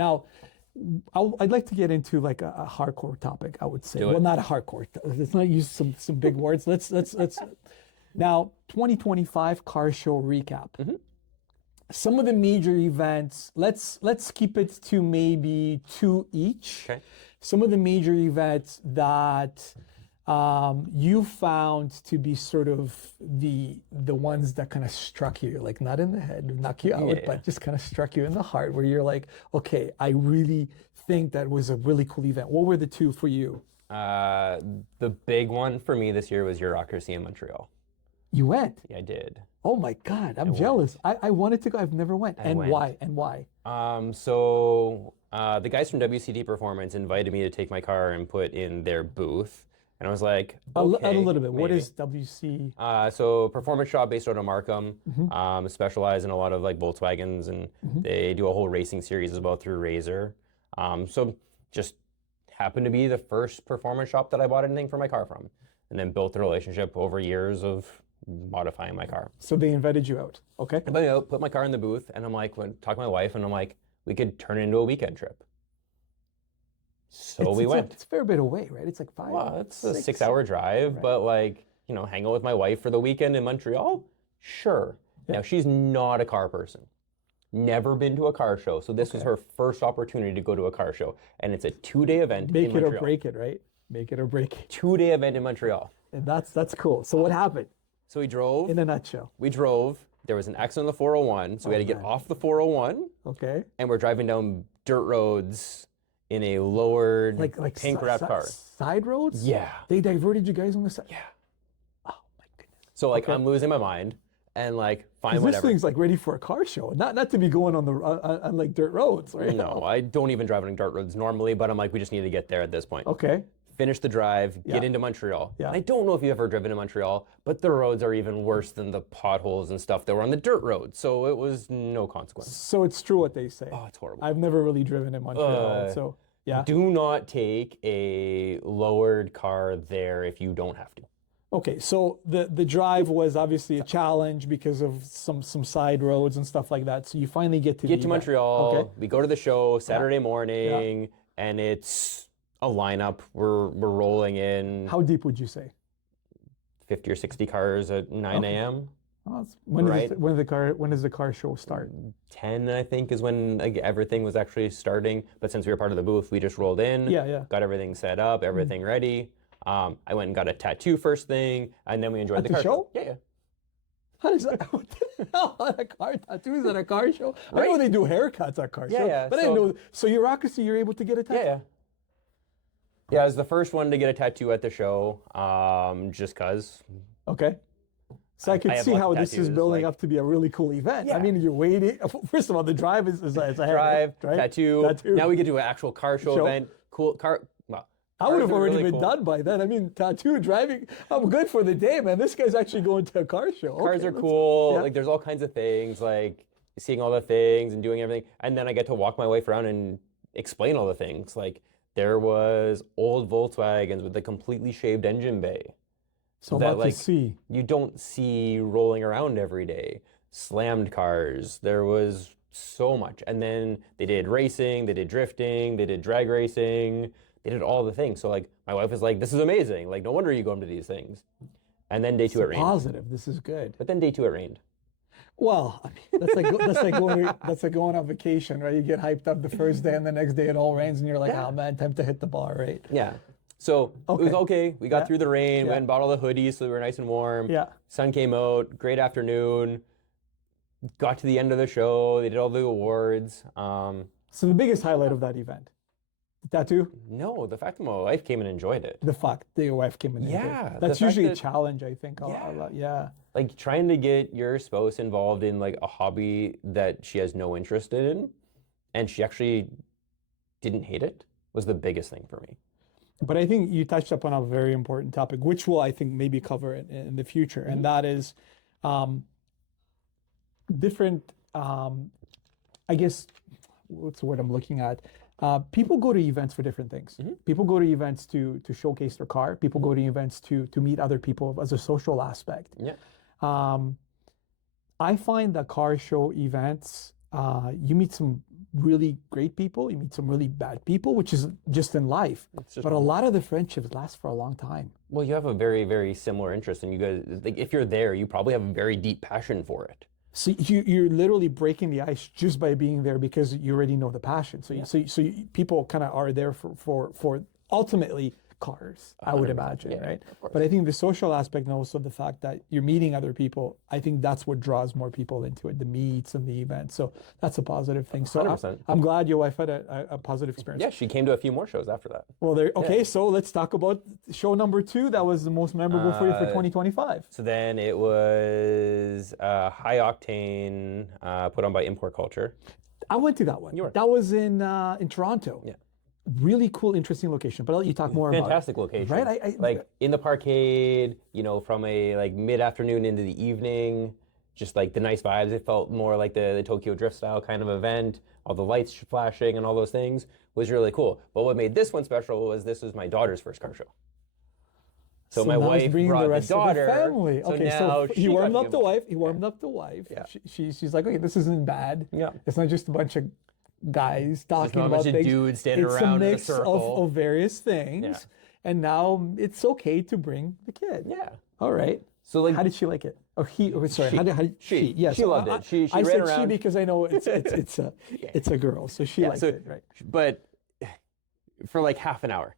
Now, I'd like to get into like a hardcore topic, I would say. Do it. Well, not a hardcore. Let's not use some big words. Let's now 2025 car show recap. Some of the major events, let's keep it to maybe 2 each. Okay. Some of the major events that you found to be sort of the ones that kind of struck you, like not in the head, knock you out, but just kind of struck you in the heart, where you're like, okay, I really think that was a really cool event. What were the 2 for you? The big one for me this year was Bureaucracy in Montreal. You went? Yeah, I did. Oh my God, I'm jealous. I wanted to go. I've never went. Why? And why? So the guys from WCT Performance invited me to take my car and put in their booth. And I was like, okay, a little bit. maybe. What is WC? So performance shop based out of Markham, specialize in a lot of like Volkswagens, and they do a whole racing series as well through Razor. So just happened to be the first performance shop that I bought anything for my car from, and then built a relationship over years of modifying my car. So they invited you out, okay? I invited out, put my car in the booth, and I'm like, talk to my wife, and I'm like, we could turn it into a weekend trip. So we went. It's a fair bit away, right? It's like 5. Well, it's a 6-hour drive, right. But like, hang out with my wife for the weekend in Montreal? Sure. Yeah. Now, she's not a car person. Never been to a car show. So this was her first opportunity to go to a car show. And it's a 2-day event in Montreal. Make it or break it, right? Make it or break it. 2-day event in Montreal. And that's cool. So what happened? So we drove. In a nutshell. We drove. There was an accident on the 401. So we had to get off the 401. Okay. And we're driving down dirt roads in a lowered, like pink wrapped car. Side roads? Yeah. They diverted you guys on the side? Yeah. Oh my goodness. So I'm losing my mind, and fine, whatever. This thing's like ready for a car show, not to be going on on like dirt roads, right? No, I don't even drive on dirt roads normally, but I'm like, we just need to get there at this point. Okay. Finish the drive, get into Montreal. Yeah. I don't know if you've ever driven to Montreal, but the roads are even worse than the potholes and stuff that were on the dirt road. So it was no consequence. So it's true what they say. Oh, it's horrible. I've never really driven in Montreal, so yeah. Do not take a lowered car there if you don't have to. Okay, so the drive was obviously a challenge because of some side roads and stuff like that. So you finally get to Montreal. Okay. We go to the show Saturday morning, and it's a lineup. We're rolling in. How deep would you say? 50 or 60 cars at 9 a.m. Well, when does the car show start? 10, I think, is when everything was actually starting. But since we were part of the booth, we just rolled in. Got everything set up, everything ready. I went and got a tattoo first thing, and then we enjoyed the car show. Yeah. How does that? What the hell? A car tattoos at a car show? Right? I know they do haircuts at car shows. But I didn't know. So Bureaucracy, you're able to get a tattoo. Yeah, I was the first one to get a tattoo at the show, just cause. Okay. So I could see how this is building up to be a really cool event. Yeah. I mean, you're waiting. First of all, the drive is ahead. Drive, tattoo. Now we get to an actual car show event. Cool car. Well, I would have already been done by then. I mean, tattoo, driving. I'm good for the day, man. This guy's actually going to a car show. Cars are cool. Yeah. Like, there's all kinds of things, like seeing all the things and doing everything. And then I get to walk my wife around and explain all the things. Like, there was old Volkswagens with a completely shaved engine bay. So that, to see. You don't see rolling around every day. Slammed cars. There was so much. And then they did racing, they did drifting, they did drag racing, they did all the things. So my wife was like, this is amazing. No wonder you go into these things. And then day 2 it rained. Positive. This is good. But then day 2 it rained. Well, I mean, that's like going on vacation, right? You get hyped up the first day, and the next day it all rains, and you're like, oh man, time to hit the bar, right? Yeah. So it was okay. We got through the rain, went and bought all the hoodies so we were nice and warm. Yeah. Sun came out, great afternoon. Got to the end of the show. They did all the awards. So the biggest highlight of that event? The tattoo? No, the fact that my wife came and enjoyed it. The fact that your wife came and enjoyed it. That's usually a challenge, I think. Yeah. Like, trying to get your spouse involved in a hobby that she has no interest in, and she actually didn't hate it, was the biggest thing for me. But I think you touched upon a very important topic, which we'll, I think, maybe cover in the future, and that is different, I guess, what's the word I'm looking at? People go to events for different things. People go to events to showcase their car. People go to events to meet other people as a social aspect. Yeah. I find that car show events, you meet some really great people, you meet some really bad people, which is just in life. But a lot of the friendships last for a long time. Well, you have a very, very similar interest, and you guys, like, if you're there, you probably have a very deep passion for it. So you're literally breaking the ice just by being there because you already know the passion. So people kind of are there for ultimately cars, I would imagine, right? But I think the social aspect and also the fact that you're meeting other people, I think that's what draws more people into it, the meets and the events. So that's a positive thing. So 100%. I'm glad your wife had a positive experience. Yeah, she came to a few more shows after that. Well, so let's talk about show number 2. That was the most memorable for you for 2025. So then it was High Octane, put on by Import Culture. I went to that one. You were. That was in Toronto. Yeah. Really cool, interesting location. But I'll let you talk more about it. Fantastic location. Right? Like in the parkade, from a like mid-afternoon into the evening, just like the nice vibes. It felt more like the Tokyo Drift style kind of event. All the lights flashing and all those things was really cool. But what made this one special was this was my daughter's first car show. So my wife brought the daughter. Of the family. So okay, now so he warmed up the wife. He warmed Yeah. up the wife. Yeah. She's like, okay, this isn't bad. Yeah. It's not just a bunch of guys talking not a about bunch of things. dudes standing it's around a in a mix circle. of various things. Yeah. And now it's okay to bring the kid. Yeah. All right. So like, How did she like it? Oh, sorry. She. How did She. Yes. She loved it. She I ran said around. she because I know it's a girl, so she liked it, right? But for like half an hour.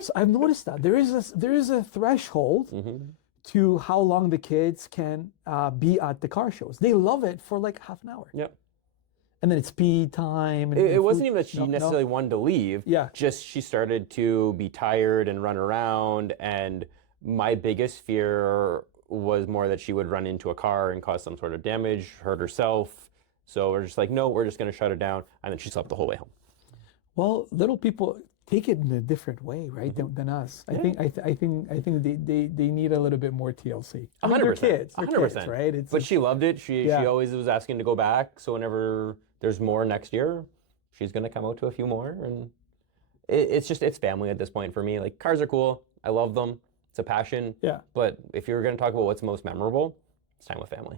So I've noticed that there is a threshold to how long the kids can be at the car shows. They love it for like half an hour. Yep. And then it's pee time. And It wasn't food. even that she necessarily wanted to leave. Yeah. Just she started to be tired and run around. And my biggest fear was more that she would run into a car and cause some sort of damage, hurt herself. So we're just like, no, we're just going to shut it down. And then she slept the whole way home. Well, little people take it in a different way, right, than us. I think they need a little bit more TLC. I mean, 100%. they're kids, 100%. right? But she loved it. She always was asking to go back. So whenever there's more next year, she's going to come out to a few more. And it's family at this point for me. Like, cars are cool. I love them. It's a passion. Yeah. But if you're going to talk about what's most memorable, it's time with family.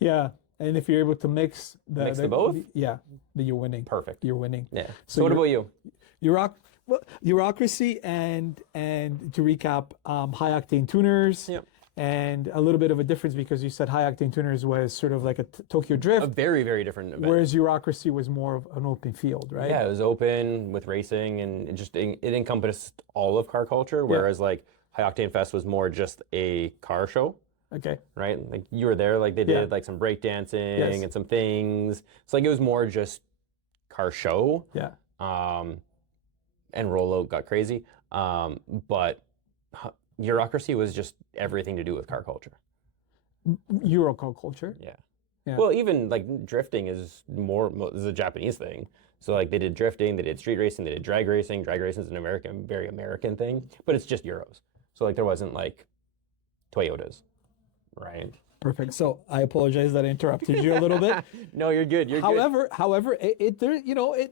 Yeah. And if you're able to mix the both? then you're winning. Perfect. You're winning. Yeah. So what about you? Bureaucracy and to recap, high octane tuners. Yep. And a little bit of a difference because you said high octane tuners was sort of like a Tokyo Drift. A very, very different event. Whereas bureaucracy was more of an open field, right? Yeah, it was open with racing and it encompassed all of car culture, whereas like High Octane Fest was more just a car show. Okay. Right? Like you were there, like they did like some break dancing and some things. So like it was more just car show. Yeah. And rollout got crazy. But bureaucracy was just everything to do with car culture. Euro car culture. Yeah. Yeah. Well, even like drifting is a Japanese thing. So like they did drifting, they did street racing, they did drag racing. Drag racing is an very American thing, but it's just Euros. So like there wasn't like Toyotas, right? Perfect. So I apologize that I interrupted you a little bit. No, you're good. You're good. However,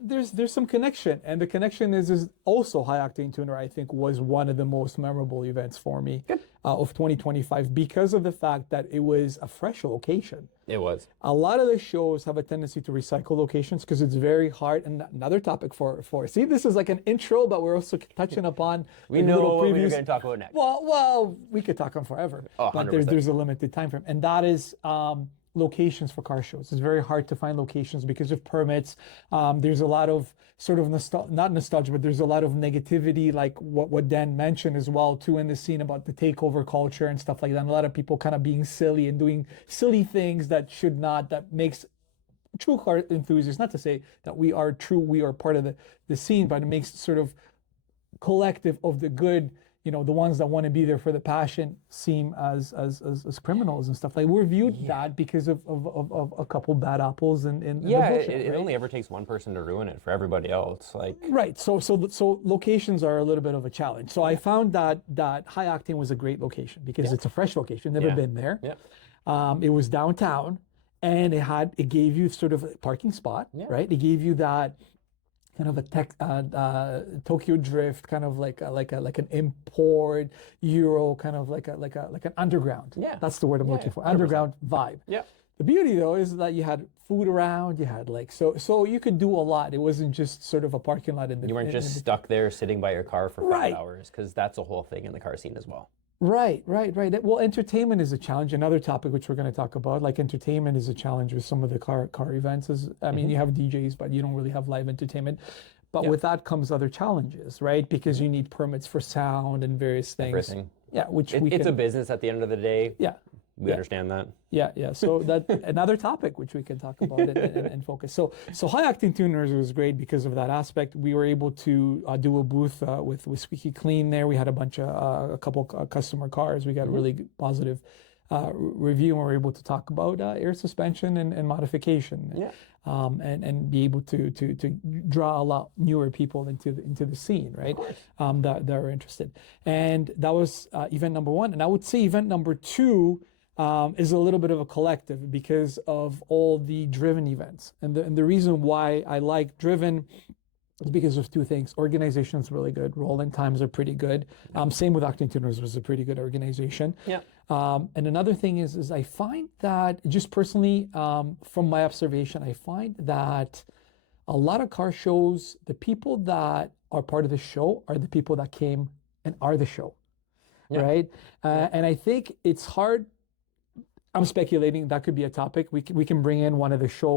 there's some connection, and the connection is also High Octane Tuner. I think was one of the most memorable events for me of 2025 because of the fact that it was a fresh location. It was. A lot of the shows have a tendency to recycle locations because it's very hard. And another topic for see, this is like an intro, but we're also touching upon. We know what we're going to talk about next. Well, we could talk on forever, but 100%. there's a limited time frame, and that is locations for car shows. It's very hard to find locations because of permits. There's a lot of sort of not nostalgia, but there's a lot of negativity, like what Dan mentioned as well too in the scene about the takeover culture and stuff like that. And a lot of people kind of being silly and doing silly things that should not. That makes true car enthusiasts, not to say that we are part of the scene, but it makes sort of collective of the good, the ones that want to be there for the passion seem as criminals and stuff. Like we're viewed that because of a couple bad apples in the bullshit, it only ever takes one person to ruin it for everybody else. Like right. So locations are a little bit of a challenge. So I found that High Octane was a great location because it's a fresh location. Never been there. Yeah. It was downtown, and it gave you sort of a parking spot. Yeah. Right. It gave you that kind of a Tokyo Drift, kind of like an import Euro, kind of like an underground. Yeah. That's the word I'm looking for. 100%. Underground vibe. Yeah. The beauty though is that you had food around, you had like so you could do a lot. It wasn't just sort of a parking lot in the You weren't just stuck there sitting by your car for 5 hours, because that's a whole thing in the car scene as well. Right. Well, entertainment is a challenge. Another topic which we're going to talk about, like entertainment is a challenge with some of the car events. I mean, you have DJs, but you don't really have live entertainment. But with that comes other challenges, right? Because you need permits for sound and various things. Everything. Yeah, which it's a business at the end of the day. Yeah. We understand that. Yeah. So that another topic which we can talk about and focus. So high octane tuners was great because of that aspect. We were able to do a booth with Squeaky Clean there. We had a couple customer cars. We got a really good, positive review, and we were able to talk about air suspension and modification. Yeah. And be able to draw a lot newer people into the scene, right? That are interested. And that was event number one. And I would say event number two is a little bit of a collective because of all the driven events. And the reason why I like driven is because of two things. Organization is really good. Roll-in times are pretty good. Same with Octane Tuners was a pretty good organization. Yeah. And another thing is I find that just personally, from my observation, I find that a lot of car shows, the people that are part of the show are the people that came and are the show, right? And I think it's hard. I'm speculating that could be a topic. We can bring in one of the show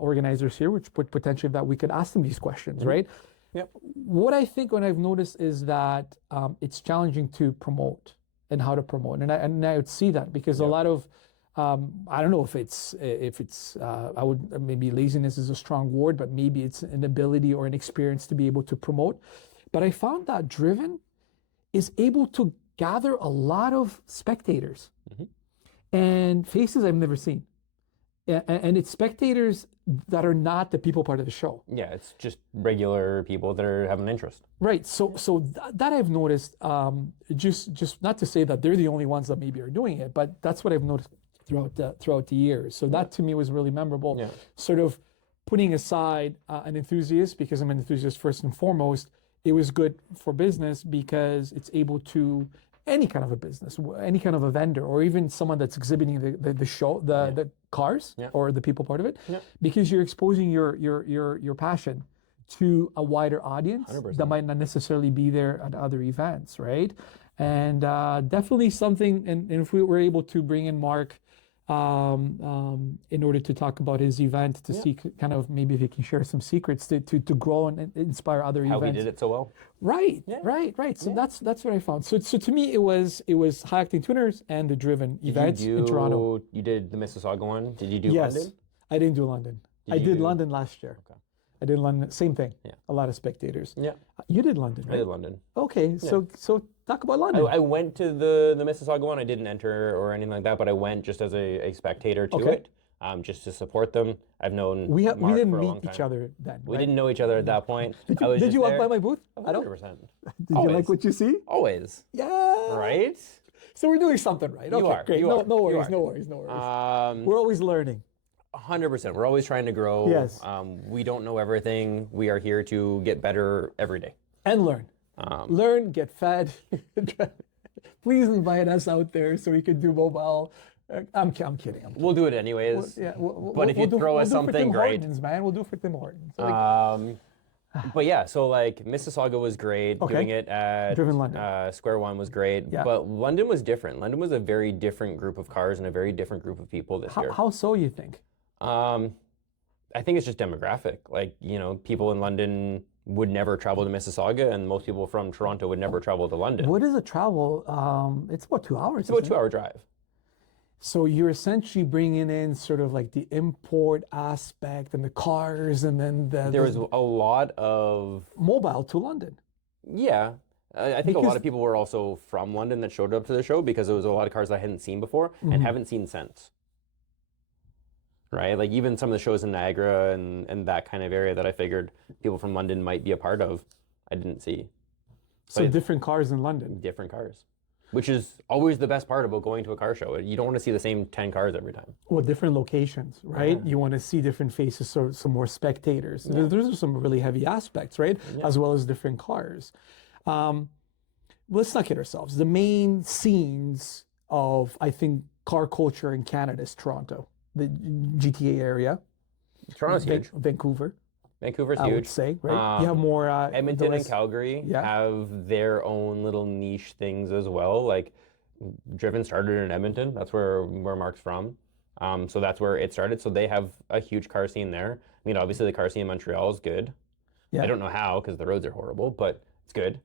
organizers here, which would potentially that we could ask them these questions, right? Yep. What I think when I've noticed is that it's challenging to promote and how to promote, and I would see that because a lot of I don't know if it's I would maybe laziness is a strong word, but maybe it's an ability or an experience to be able to promote. But I found that driven is able to gather a lot of spectators. And faces I've never seen. And it's spectators that are not the people part of the show. Yeah, it's just regular people that have an interest. Right. So that I've noticed, just not to say that they're the only ones that maybe are doing it, but that's what I've noticed throughout the years. So that to me was really memorable. Yeah. Sort of putting aside an enthusiast, because I'm an enthusiast first and foremost, it was good for business because it's able to any kind of a business, any kind of a vendor, or even someone that's exhibiting the show, the cars, or the people part of it, because you're exposing your passion to a wider audience 100%. that might not necessarily be there at other events, right? And definitely something, and if we were able to bring in Mark in order to talk about his event, to see kind of maybe if he can share some secrets to grow and inspire other events. How he did it so well. Right. So that's what I found. So to me it was high octane tuners and the driven events in Toronto. You did the Mississauga one. Did you do Yes, London? I didn't do London. I did London last year. Okay. I did London. Same thing. Yeah. A lot of spectators. Yeah. You did London, right? I did London. Okay. So talk about London. I went to the Mississauga one. I didn't enter or anything like that, but I went just as a spectator to it, just to support them. I've known we Mark didn't for a meet long time. each other then. We right? didn't know each other at that point. Did you walk by my booth? 100%. Did you like what you see? Always. Yeah. Right? So we're doing something right. Okay, You are. great. You No are. worries. You No are. worries. No worries. We're always learning. 100%. We're always trying to grow. Yes. We don't know everything. We are here to get better every day. And learn. Learn, get fed. Please invite us out there so we can do mobile. I'm kidding. We'll do it anyways. But if you throw us something, great. Hortons, man. We'll do it for Tim Hortons. But yeah, so like Mississauga was great. Okay. Doing it at Driven London. Square One was great. Yeah. But London was different. London was a very different group of cars and a very different group of people this year. How so, you think? I think it's just demographic. Like, people in London would never travel to Mississauga, and most people from Toronto would never travel to London. What is a travel? It's about 2 hours. It's about a 2-hour drive. So you're essentially bringing in sort of like the import aspect and the cars, and then there was a lot of mobile to London. Yeah. I think a lot of people were also from London that showed up to the show because there was a lot of cars I hadn't seen before and haven't seen since. Right? Like even some of the shows in Niagara and that kind of area that I figured people from London might be a part of, I didn't see. So different cars in London. Different cars. Which is always the best part about going to a car show. You don't want to see the same 10 cars every time. Well, different locations, right? You want to see different faces, so some more spectators. Those are some really heavy aspects, right? As well as different cars. Let's not kid ourselves. The main scenes of, I think, car culture in Canada is Toronto. the GTA area. Toronto's huge. Vancouver, Vancouver's I would huge. say, right? You have more. Edmonton and Calgary have their own little niche things as well. Like Driven started in Edmonton. That's where Mark's from. So that's where it started. So they have a huge car scene there. I mean, obviously the car scene in Montreal is good. Yeah. I don't know how because the roads are horrible, but it's good.